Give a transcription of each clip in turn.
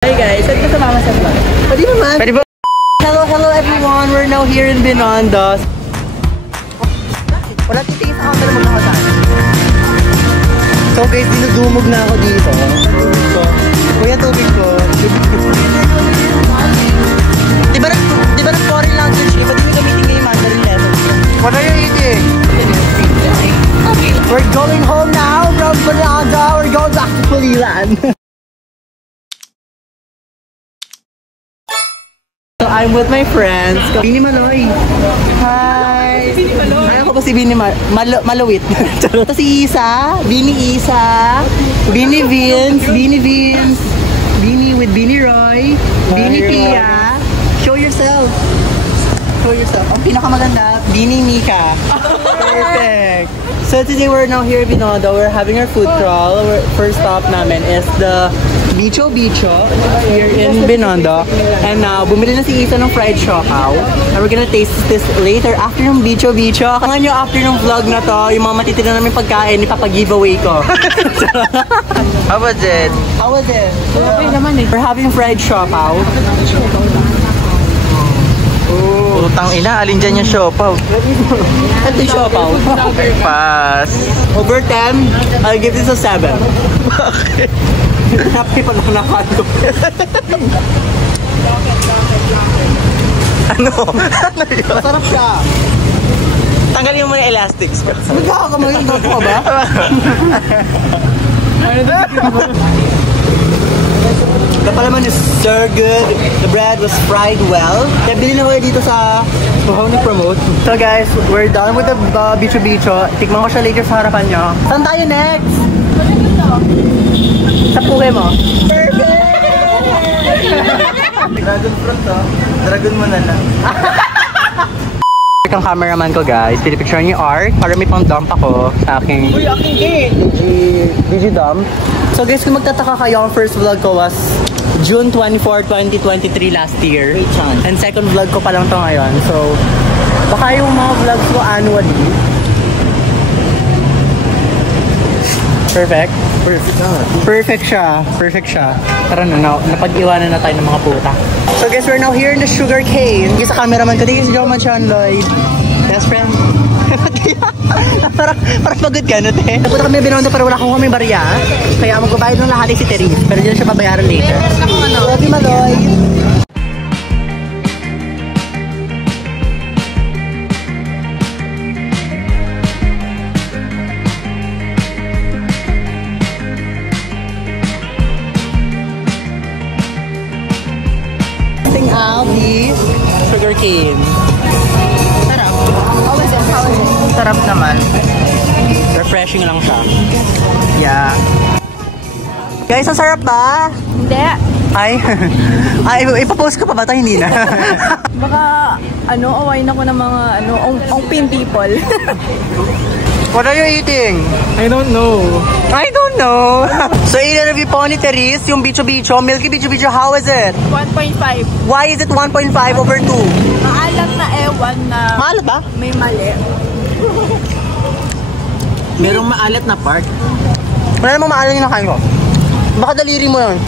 Hi guys, saan ka sumama sa vlog? Pwede naman. Pwede ba? Hello everyone, we're now here in Binondo. Wala titingin sa camera mo na So guys, dinudumog na ako dito. So, kuya tubig ko. Diba nag-foreign language eh? Ba't hindi gamitin ngayon Mandarin level? What are you eating? We're going home now from Binondo. We're going back to Pulilan. So I'm with my friends. Bini Maloy. Hi. Bini Maloy. Ay, ako po si Bini Malawit. Ito si Isa. Bini Isa. Bini Vince. Bini Vince. Bini with Bini Roy. Bini Pia. Show yourself. Show yourself. Ang pinakamaganda, Bini Mika. Perfect. So today we're now here in Binondo. We're having our food crawl. Our first stop namin is the Bicho here in Binondo. And now, bumili na si Isa ng fried siopaw. And we're gonna taste this later after ng Bicho. Kangan nyo after ng vlog na to, yung mga matitira namin pagkain, ipapag-giveaway ko. How was it? How was it? Okay naman eh. We're having fried siopaw. Oh, utang ina, alin dyan yung siopaw? Ito yung siopaw. Pass. Over 10, I'll give this a 7. Bakit? Happy pa lang nakato. Ano? Ano yun? Masarap siya. Tanggalin mo yung elastics ko. Magkakamayin ko ba? The palaman is so good. The bread was fried well. Kaya bilhin na ko dito sa Tuhaw ni Promote. So guys, we're done with the Bicho. Tikman ko siya later sa harapan nyo. Saan tayo next? Sa puke mo. Perfect! Dragon fruit to. Dragon mo na lang. Ang cameraman ko guys, pinipicture niyo yung art para may pang dump ako sa aking DG dump. So guys, kung magtataka kayo, ang first vlog ko was June 24, 2023 last year. And second vlog ko pa lang to ngayon. So, baka yung mga vlogs ko annually. Perfect. Perfect siya. Tara na, napag-iwanan na tayo ng mga puta. So guys, we're now here in the sugar cane. Sa cameraman ko, tingin si Joman Sean Lloyd. Best friend. Parang pagod ka, no, te? Napunta kami Binondo pero wala akong kaming barya. Kaya magbabayad ng lahat si Terry. Pero dyan siya babayaran later. Love you, Maloy. Out the sugar cane. Sarap. How was it? Sarap naman. Refreshing lang siya. Yeah. Guys, ang sarap ba? Hindi. Ay, ipapost ko pa ba ito? Hindi na. Baka, awayin ako ng mga, ongpin people. What are you eating? I don't know. So, i-review po ni Therese yung Bicho. Milky Bicho, how is it? 1.5. Why is it 1.5 over 2? Maalat na ewan na Maalat ba? may mali. Merong maalat na part. Wala namang maalat yung nakain ko. Baka daliri mo yun.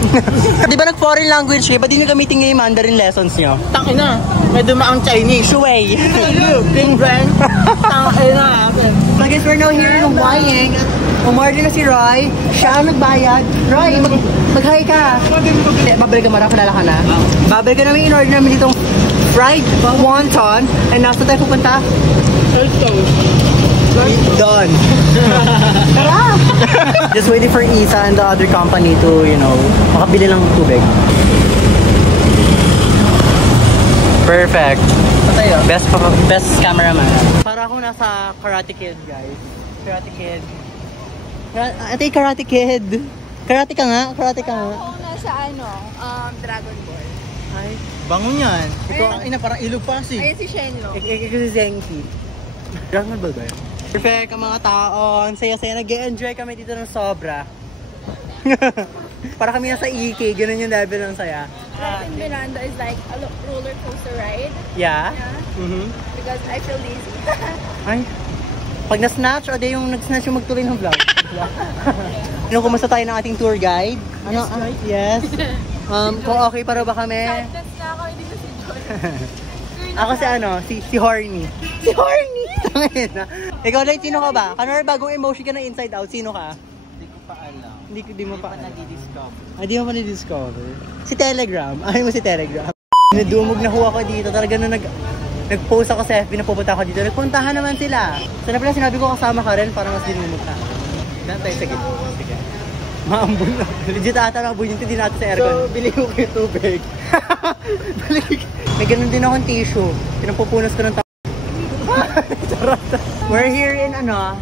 Di ba nag-foreign language eh? Ba't di nyo gamitin ngayon Mandarin lessons nyo? Tangina, may dumaang Chinese. Shuwei. Bing bang. Tangina. So guys, we're now here in Wying. Umorder na si Roy. Siya ang nagbayad. Roy, mag-hi ka. Babalik ka mara, palala ka na. Babalik ka namin in-order namin ditong fried wonton. And nasa tayo pupunta? Done. Tara! Just waiting for Isa and the other company to, makabili ng tubig. Perfect. Best cameraman. Para ako nasa Karate Kid, guys. Karate Kid. Ate, Karate Kid. Karate ka nga. Ako nasa Dragon Ball. Ay. Bango yan. Ito ang parang ilog pa kasi. Ayun si Shenlong. Ikaw si Zenki. Dragon Ball ba yun? Perfect ang mga tao. Ang saya-saya. Nag-enjoy kami dito ng sobra. Para kami nasa EK. Ganun yung level ng saya. Life in Binondo is like a roller coaster ride. Yeah? Because I feel lazy. Ay. Pag na-snatch, o di yung nag-snatch yung magtuloy ng vlog. Kumusta tayo ng ating tour guide? Ano? Yes. Kung okay para ba kami? That's na ako, hindi ko si Joy. Ako si ano, si Horny. Si Horny! Ikaw, Light, sino ka ba? Kanor bagong emotion ka na inside out, sino ka? Hindi ko pa alam. Hindi mo pa alam. Nadi-discover. Di mo pa na-discover? Si Telegram. Ayaw mo si Telegram. Nadumog na ho ako dito. Talaga nung nag-post ako sa FB na pupunta ako dito. Nagpuntahan naman sila. Sana pala sinabi ko kasama ka rin para mas dinumog ka. Daan tayo sa gitna. Sige. Maambun na. Legit ata maambun yung hindi natin sa aircon. So, bili ko kayo tubig. May ganun din akong tissue. Pinapupunas ko ng Charot. We're here in ano?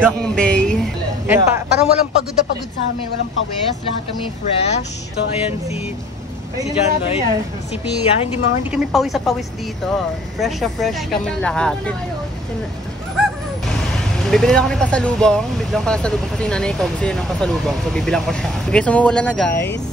Dongbei. And parang walang pagod na pagod sa amin. Walang pawis. Lahat kami fresh. So, ayan si John Lloyd. Si Pia. Hindi kami pawis sa pawis dito. Fresh kami lahat. Bibili lang kami pasalubong. Bibilang pasalubong kasi nanay ko. Gusto yun ng pasalubong. So, bibilang ko siya. Okay, sumuwala na guys.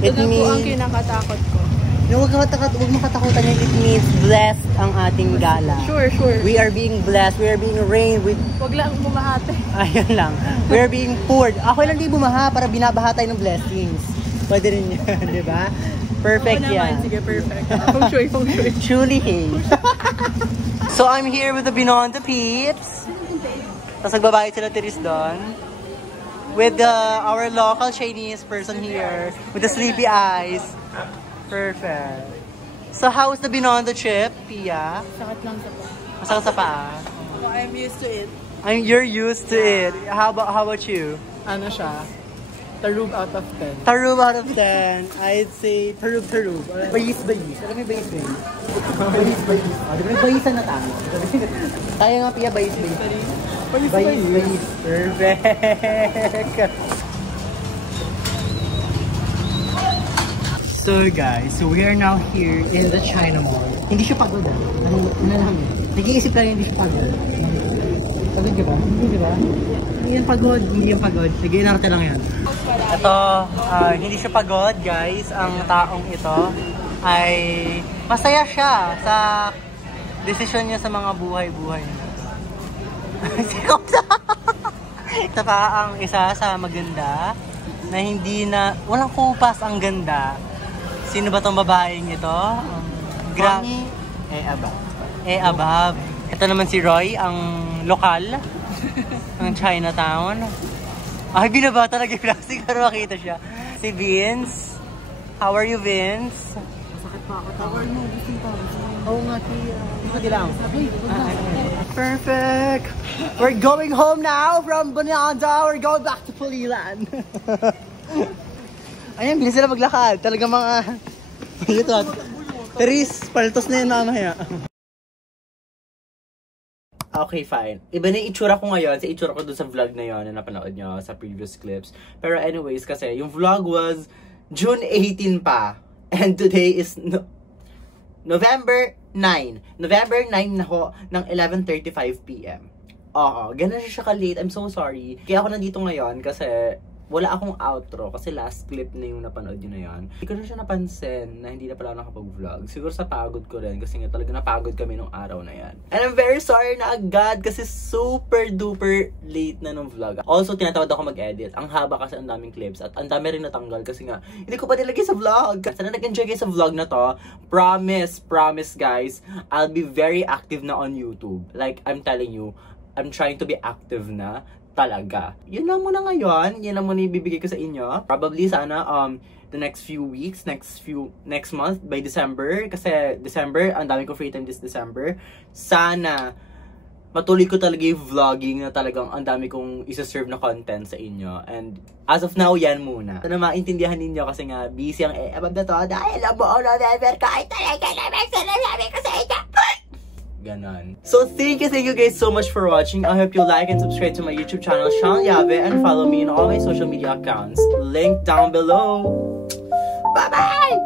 Ito na po ang kinakatakot ko. Huwag makatakutan niya. It means blessed ang ating gala. Sure. We are being blessed. We are being rained with... Huwag lang bumahate. Ayun lang. We are being poured. Ako lang di bumaha para binabaha tayo ng blessings. Pwede rin yan, di ba? Perfect yan. Sige, perfect. Feng shui. Truly, hey. So, I'm here with the Binondo peeps. Tapos nagbabayad sila tiris doon. With our local Chinese person here. With the sleepy eyes. Perfect. So, how's the Binondo trip, Pia? Sakit lang sa pa. Masakit sa paa? Oh, I'm used to it. You're used to it. How about you? Ano siya? Tarub out of 10. Tarub out of 10. I'd say tarub. Bayis. Alam mo bayis. Bayis. Di ba bayisan na tayo? Tayo nga, Pia, bayis. Bayis. Perfect. So guys, we are now here in the China Mall. Hindi siya pagod. Ano lang eh. Nag-iisip lang hindi siya pagod. Pagod ka ba? Hindi ba? Hindi yan pagod. Sige, inarte lang yan. Ito, hindi siya pagod guys. Ang taong ito ay masaya siya sa desisyon niya sa mga buhay-buhay niya. Ito pa ang isa sa maganda na hindi na, walang kupas ang ganda. Sino ba tong babaeng ito? Grammy Abab. Ito naman si Roy, ang lokal ng Chinatown. Ay, binaba talaga yung plastic para makita siya. Si Vince. How are you, Vince? Masakit pa ako. Tawar mo. Oo nga, lang. Perfect! We're going home now from Bonanda. We're going back to Pulilan. Ayan, bilis sila maglakad. Talaga mga... Ito, Teris, paltos na yun mamaya. Okay, fine. Iba na yung itsura ko ngayon sa itsura ko dun sa vlog na yun na napanood nyo sa previous clips. Pero anyways, kasi yung vlog was June 18 pa. And today is November 9. November 9 na ho ng 11:35 PM. Oo, ganun siya ka-late. I'm so sorry. Kaya ako nandito ngayon kasi wala akong outro kasi last clip na yung napanood nyo na yan. Hindi ko na siya napansin na hindi na pala ako nakapag-vlog. Siguro sa pagod ko rin kasi nga talaga napagod kami nung araw na yan. And I'm very sorry na agad kasi super duper late na nung vlog. Also, tinatawad ako mag-edit. Ang haba kasi ang daming clips at ang dami rin natanggal kasi nga hindi ko pa nilagay sa vlog. Sana nag-enjoy kayo sa vlog na to. Promise guys, I'll be very active na on YouTube. Like, I'm telling you, I'm trying to be active na. Talaga. Yun lang muna ngayon. Yun lang muna ibibigay ko sa inyo. Probably sana the next few weeks, next month by December kasi December, ang dami ko free time this December. Sana matuloy ko talaga yung vlogging na talagang ang dami kong isa-serve na content sa inyo. And as of now, yan muna. Sana maintindihan ninyo kasi nga busy ang abab na to dahil ang buong November kahit talaga naman sinasabi ko sa inyo. Ganon. So thank you guys so much for watching. I hope you like and subscribe to my YouTube channel, Sean Yave, and follow me on all my social media accounts. Link down below. Bye bye!